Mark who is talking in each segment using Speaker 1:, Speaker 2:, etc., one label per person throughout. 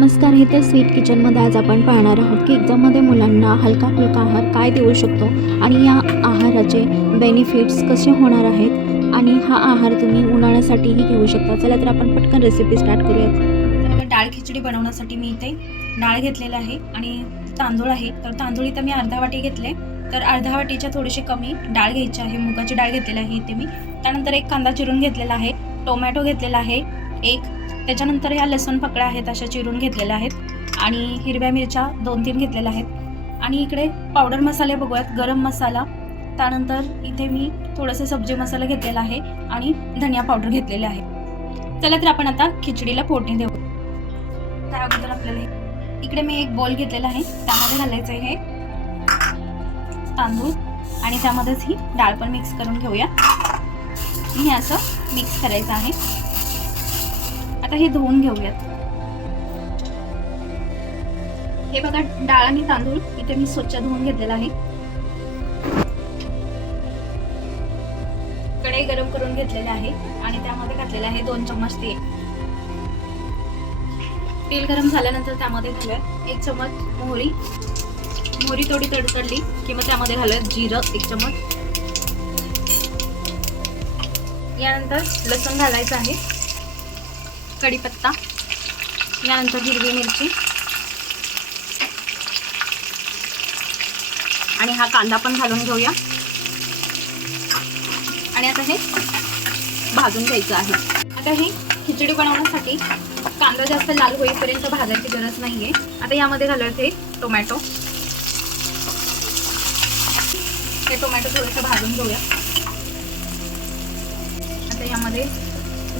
Speaker 1: नमस्कार हे तर स्वीट किचनमध्ये आज आपण पाहणार आहोत की एक्झाममध्ये मुलांना हलका फुलका आहार काय देऊ शकतो आणि या आहाराचे बेनिफिट्स कसे होणार आहेत आणि हा आहार तुम्ही उन्हाळ्यासाठीही घेऊ शकता. चला तर आपण पटकन रेसिपी स्टार्ट करूयात.
Speaker 2: तर बघा डाळ खिचडी बनवण्यासाठी मी इथे डाळ घेतलेला आहे आणि तांदूळ आहे. तर तांदूळ इथं मी अर्धा वाटी घेतले. तर अर्धा वाटीच्या थोडेसे कमी डाळ घ्यायची आहे. मुगाची डाळ घेतलेली आहे इथे मी. त्यानंतर एक कांदा चिरून घेतलेला आहे. टोमॅटो घेतलेला आहे. एक त्याच्यानंतर ह्या लसूण पकड्या आहेत अशा चिरून घेतलेल्या आहेत आणि हिरव्या मिरच्या दोन तीन घेतलेल्या आहेत. आणि इकडे पावडर मसाले बघूयात गरम मसाला. त्यानंतर इथे मी थोडंसं सब्जी मसाला घेतलेला आहे आणि धनिया पावडर घेतलेले आहे. चला तर आपण आता खिचडीला फोडणी देऊ. त्या अगोदर आपल्याला इकडे मी एक बॉल घेतलेला आहे. त्यामध्ये घालायचं आहे तांदूळ आणि त्यामध्येच ही डाळ पण मिक्स करून घेऊया. मी हे असं मिक्स करायचं आहे. आता हे धुवून घेऊयात. हे बघा डाळ आणि तांदूळ इथे मी स्वच्छ धुवून घेतलेला आहे. कढई गरम करून घेतलेले आहे आणि त्यामध्ये घातलेले आहे दोन चम्मच तेल. तेल गरम झाल्यानंतर त्यामध्ये घालूयात एक चमच मोहरी. मोहरी थोडी तडतडली किंवा त्यामध्ये घालूयात जिरं एक चमच यानंतर लसूण घालायचं आहे. कढीपत्ता यानंतर हिरवी मिरची. आणि हा कांदा पण घालून घेऊया. आणि आता हे भाजून घ्यायचं आहे. आता हे खिचडी बनवण्यासाठी कांदा जास्त लाल होईपर्यंत भाजायची गरज नाही आहे आता यामध्ये घालायचं हे टोमॅटो. हे टोमॅटो थोडंसं भाजून घेऊया. आता यामध्ये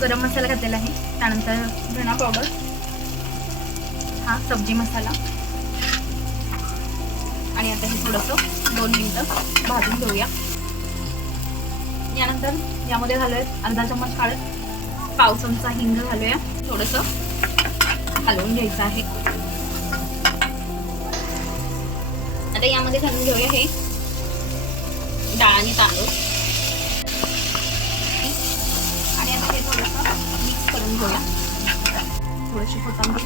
Speaker 2: गरम मसाला घातलेला आहे. त्यानंतर धणा पावडर हा सब्जी मसाला. आणि आता हे थोडंसं दोन मिनटं भाजून घेऊया. यानंतर यामध्ये घालूया अर्धा चम्मच काढत पाव चमचा हिंग घालूया. थोडंसं हलवून घ्यायचं आहे. आता यामध्ये घालून घेऊया हे डाळ आणि तांदूळ. हे थोडंसं मिक्स करून घेऊया थोडीशी कोथंबीर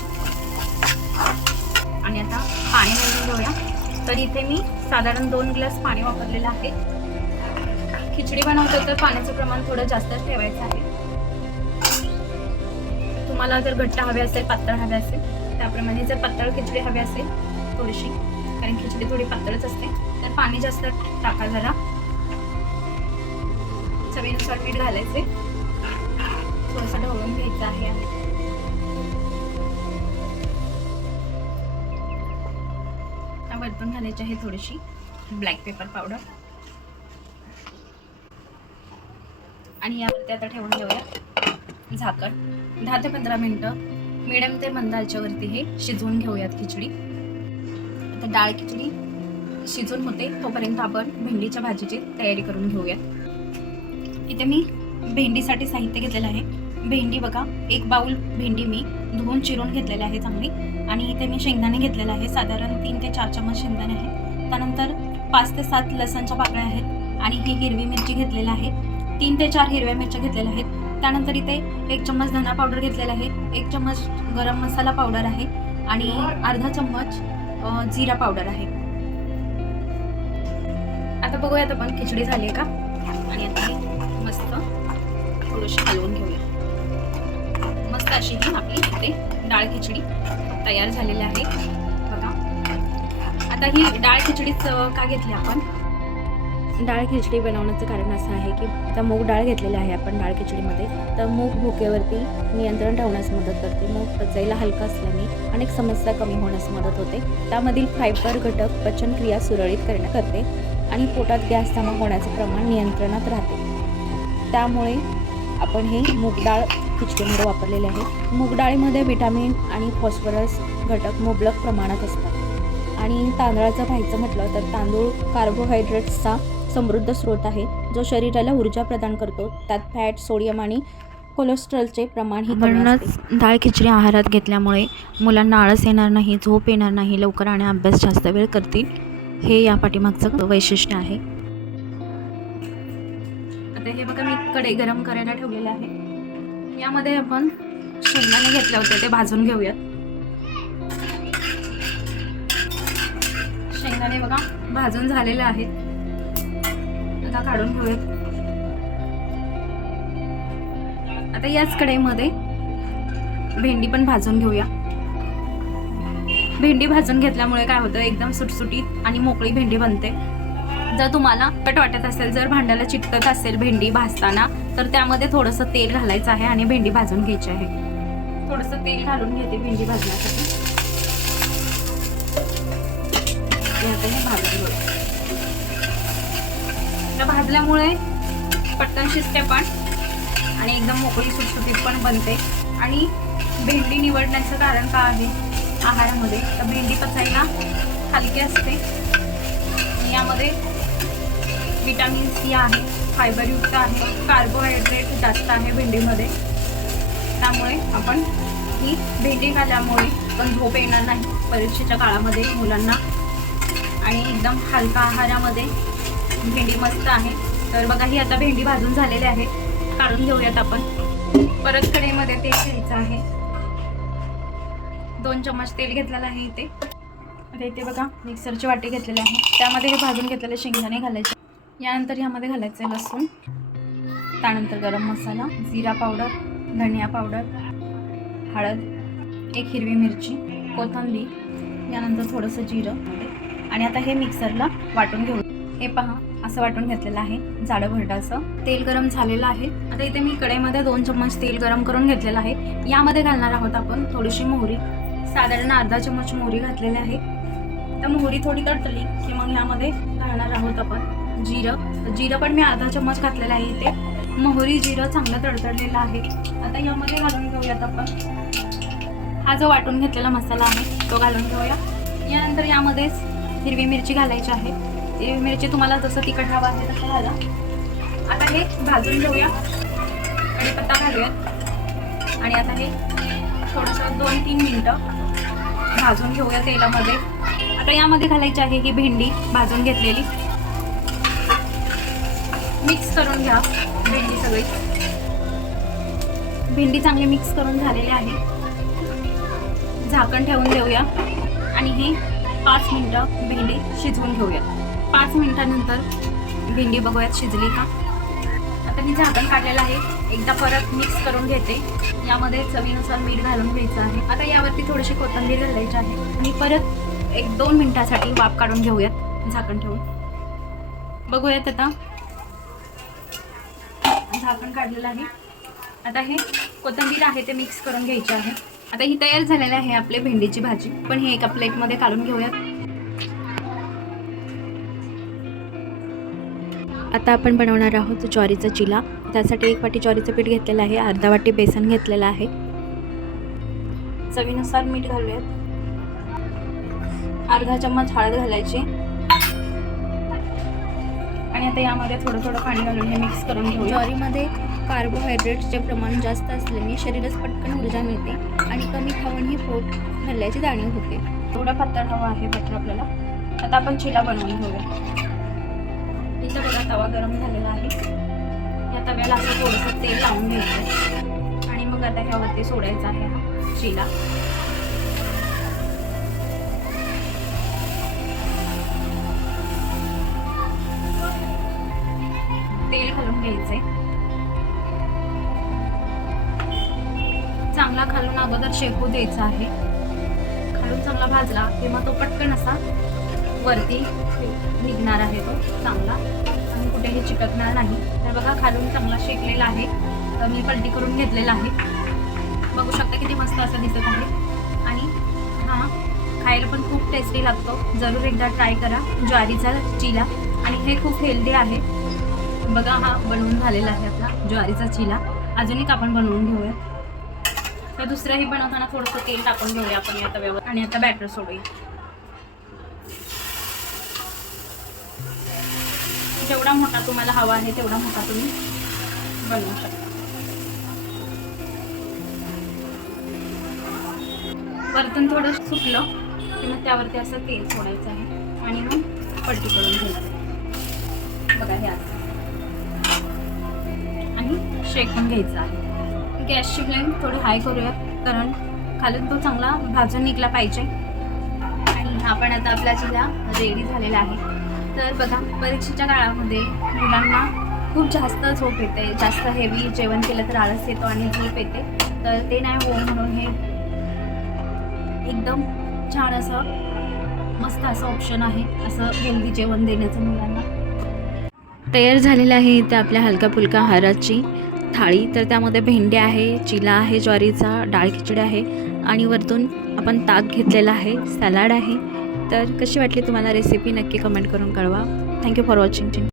Speaker 2: आणि आता पाणी घालून घेऊया. तर इथे मी साधारण दोन ग्लास पाणी वापरलेलं आहे. खिचडी बनवतो तर पाण्याचं प्रमाण थोडं जास्तच ठेवायचं आहे. तुम्हाला जर घट्ट हवे असेल पातळ हवे असेल त्याप्रमाणे जर पातळ खिचडी हवी असेल थोडीशी कारण खिचडी थोडी पातळच असते तर पाणी जास्त टाका जरा. चवीनुसार मीठ घालायचे. थोडंसं ढवळून घ्यायचं आहे आता वरतून घालायची आहे थोडीशी ब्लॅक पेपर पावडर आणि यावरती आता ठेवून घेऊया झाकण दहा ते पंधरा मिनटं मिडियम ते मंद हे शिजवून घेऊयात खिचडी आता डाळ खिचडी शिजून होते तोपर्यंत आपण भेंडीच्या भाजीची तयारी करून घेऊयात इथे मी भेंडीसाठी साहित्य घेतलेलं आहे भेंडी बघा एक बाऊल भेंडी मी धुवून चिरून घेतलेली आहे चांगली. आणि इथे मी शेंगदाणे घेतलेले आहे साधारण तीन ते चार चम्मच शेंगदाणे आहेत. त्यानंतर पाच ते सात लसणच्या पाकळ्या आहेत. आणि ही हिरवी मिरची घेतलेली आहे. तीन ते चार हिरव्या मिरच्या घेतलेल्या आहेत. त्यानंतर इथे एक चम्मच धना पावडर घेतलेला आहे. एक चम्मच गरम मसाला पावडर आहे. आणि अर्धा चम्मच जिरा पावडर आहे. आता बघूयात आपण खिचडी झाली आहे का? आणि आता मस्त थोडीशी हलवून घेऊया. अशी ही आपली इथे डाळ खिचडी तयार झालेली आहे. बघा. आता ही डाळ खिचडीच का घेतली आपण?
Speaker 1: डाळ खिचडी बनवण्याचं कारण असं आहे की आता मूग डाळ घेतलेली आहे आपण डाळ खिचडीमध्ये. तर मूग भुकेवरती नियंत्रण ठेवण्यास मदत करते. मूग पचायला हलका असल्याने अनेक समस्या कमी होण्यास मदत होते. त्यामधील फायबर घटक पचनक्रिया सुरळीत करण्या करते आणि पोटात गॅस जमा होण्याचे प्रमाण नियंत्रणात राहते. त्यामुळे आपण हे मूग डाळ खिचडीमध्ये वापरलेले आहे मूग डाळीमध्ये विटॅमिन आणि फॉस्फरस घटक मुबलक प्रमाणात असतात. आणि तांदळाचं पाहायचं म्हटलं तर तांदूळ कार्बोहायड्रेट्सचा समृद्ध स्रोत आहे जो शरीराला ऊर्जा प्रदान करतो. त्यात फॅट सोडियम आणि कोलेस्ट्रॉलचे प्रमाण ही
Speaker 2: म्हणूनच डाळ खिचडी आहारात घेतल्यामुळे मुलांना आळस येणार नाही झोप येणार नाही लवकर आणि अभ्यास जास्त वेळ करतील हे या पाठीमागचं वैशिष्ट्य आहे. आता हे बघा मी कढई गरम करायला ठेवलेले आहे. यामध्ये आपण शेंगदाणे घेतले होते ते भाजून घेऊयात. शेंगदाणे बघा भाजून झालेले आहेत. आता काढून घेऊयात. आता याच कढईमध्ये भेंडी पण भाजून घेऊया. भेंडी भाजून घेतल्यामुळे काय होतं एकदम सुटसुटीत आणि मोकळी भेंडी बनते. जर तुम्हाला कट वाटत असेल जर भांड्याला चिटकत असेल भेंडी भाजताना तर त्यामध्ये थोडंसं तेल घालायचं आहे आणि भेंडी भाजून घ्यायची आहे. थोडंसं तेल घालून घेते भेंडी भाजण्यासाठी. तर भाजल्यामुळे पटकन शिजते पण आणि एकदम मोकळी सुटसुटीत पण बनते. आणि भेंडी निवडण्याचं कारण का आहे? आहारामध्ये. तर भेंडी पचायला हलकी असते. आणि यामध्ये विटॅमिन सी आहे फायबरयुक्त आहे कार्बोहायड्रेट जास्त आहे भेंडीमध्ये. त्यामुळे आपण ही भेंडी खाल्ल्यामुळे पण झोप येणार नाही परीक्षेच्या काळामध्ये मुलांना. आणि एकदम हलका आहारामध्ये भेंडी मस्त आहे. तर बघा ही आता भेंडी भाजून झालेली आहे. काढून घेऊयात आपण. परत कढईमध्ये तेल घ्यायचं आहे. दोन चम्मच तेल घेतलेलं आहे इथे. आता इथे बघा मिक्सरची वाटी घेतलेली आहे. त्यामध्ये हे भाजून घेतलेले शेंगदाणे घालायचे. यानंतर ह्यामध्ये घालायचं आहे लसूण. त्यानंतर गरम मसाला जिरा पावडर धनिया पावडर हळद एक हिरवी मिरची कोथिंबीर यानंतर थोडंसं जिरं आणि आता हे मिक्सरला वाटून घेऊ. हे पहा असं वाटून घेतलेलं आहे. जाडं भरडाचं. तेल गरम झालेलं आहे. आता इथे मी कढईमध्ये दोन चम्मच तेल गरम करून घेतलेलं आहे. यामध्ये घालणार आहोत आपण थोडीशी मोहरी. साधारण अर्धा चम्मच मोहरी घातलेली आहे. तर मोहरी थोडी तडतली की मग यामध्ये घालणार आहोत आपण जिरं. जिरं पण मी अर्धा चम्मच घातलेलं आहे इथे. मोहरी जिरं चांगलं तडतडलेलं आहे. आता यामध्ये घालून घेऊयात आपण. हा जो वाटून घेतलेला मसाला आहे तो घालून घेऊया. यानंतर यामध्येच हिरवी मिरची घालायची आहे. हिरवी मिरची तुम्हाला जसं तिखट हवं आहे तसं घाला. आता हे भाजून घेऊया. कढीपत्ता घालूयात. आणि आता हे थोडंसं दोन तीन मिनटं भाजून घेऊया तेलामध्ये. आता यामध्ये घालायची आहे ही भेंडी भाजून घेतलेली. मिक्स करून घ्या भेंडी सगळी. भेंडी चांगली मिक्स करून झालेली आहे. झाकण ठेवून देऊया. आणि हे पाच मिनटं भेंडी शिजवून घेऊया. पाच मिनटानंतर भेंडी बघूयात शिजली का. आता मी झाकण काढलेलं आहे. एकदा परत मिक्स करून घेते. यामध्ये चवीनुसार मीठ घालून घ्यायचं आहे. आता यावरती थोडीशी कोथिंबीर घालायची आहे. आणि परत एक दोन मिनटासाठी वाफ काढून घेऊयात. झाकण ठेवून. बघूयात आता झाकण काढलेलं आहे. आता हे कोथिंबीर आहे ते मिक्स करून घ्यायचे आहे. आता ही तयार झालेली आहे आपले भेंडीची भाजी. पण ही एका प्लेटमध्ये काढून घेऊयात.
Speaker 1: आता आपण बनवणार आहोत ज्वारीचा चिला. त्यासाठी एक वाटी ज्वारीचं पीठ घेतलेलं आहे. अर्धा वाटी बेसन घेतलेलं आहे.
Speaker 2: चवीनुसार मीठ घालूयात. अर्धा चम्मच हळद घालायची. आणि आता यामध्ये थोडं थोडं पाणी घालून हे मिक्स करून घेऊया.
Speaker 1: ज्वारीमध्ये कार्बोहायड्रेट्सचे प्रमाण जास्त असल्याने शरीरास पटकन ऊर्जा मिळते आणि कमी खाऊन ही पोट भरल्याची जाणीव होते.
Speaker 2: थोडं पातळ हवं आहे बटर आपल्याला. आता आपण चिला बनवून घेऊया. इथं बघा तवा गरम झालेला आहे. या तव्याला असं थोडंसं तेल लावून घ्यायचं आणि मग आता ह्यावरती सोडायचा आहे चिला. चांगला खालून अगोदर शेकू द्यायचा आहे. खालून चांगला भाजला किंवा तो पटकन असा वरती निघणार आहे तो चांगला. आणि कुठेही चिटकणार नाही. तर बघा खालून चांगला शेकलेला आहे. तर मी पलटी करून घेतलेला आहे. बघू शकता किती मस्त असं दिसत आहे. आणि हा खायला पण खूप टेस्टी लागतो. जरूर एकदा ट्राय करा. ज्वारीचा चिला. आणि हे खूप हेल्दी आहे. बघा हा बनवून झालेला आहे आपला ज्वारीचा चिला. अजून एक आपण बनवून घेऊया तर दुसरंही बनवताना थोडंसं तेल टाकून घेऊया आपण या तव्यावर आणि आता बॅटर सोडूया. जेवढा मोठा तुम्हाला हवा आहे तेवढा मोठा तुम्ही बनवू शकता. वरतून थोडं सुकलं की मग त्यावरती असं तेल सोडायचं आहे. आणि मग पलटी करून घ्यायचं बघा हे असं आणि शेकून घ्यायचं आहे. गॅसची फ्लेम थोडी हाय करूया कारण खालून तो चांगला भाजून निघला पाहिजे. आणि हा पण आता आपला जिल्हा रेडी झालेला आहे. तर बघा परीक्षेच्या काळामध्ये मुलांना खूप जास्त झोप येते. जास्त हेवी जेवण केलं तर आळस येतो आणि झोप येते. तर ते नाही हो म्हणून हे एकदम छान असं मस्त असं ऑप्शन आहे. असं हेल्दी जेवण देण्याचं मुलांना.
Speaker 1: तयार झालेलं आहे इथे आपल्या हलका फुलका हाराची. थाळी तर त्यामध्ये भेंडी आहे चिला आहे ज्वारीचा डाळ खिचडी आहे आणि वरतून आपण ताक घेतलेला आहे सॅलाड आहे. तर कशी वाटली तुम्हाला रेसिपी नक्की कमेंट करून कळवा. Thank you for watching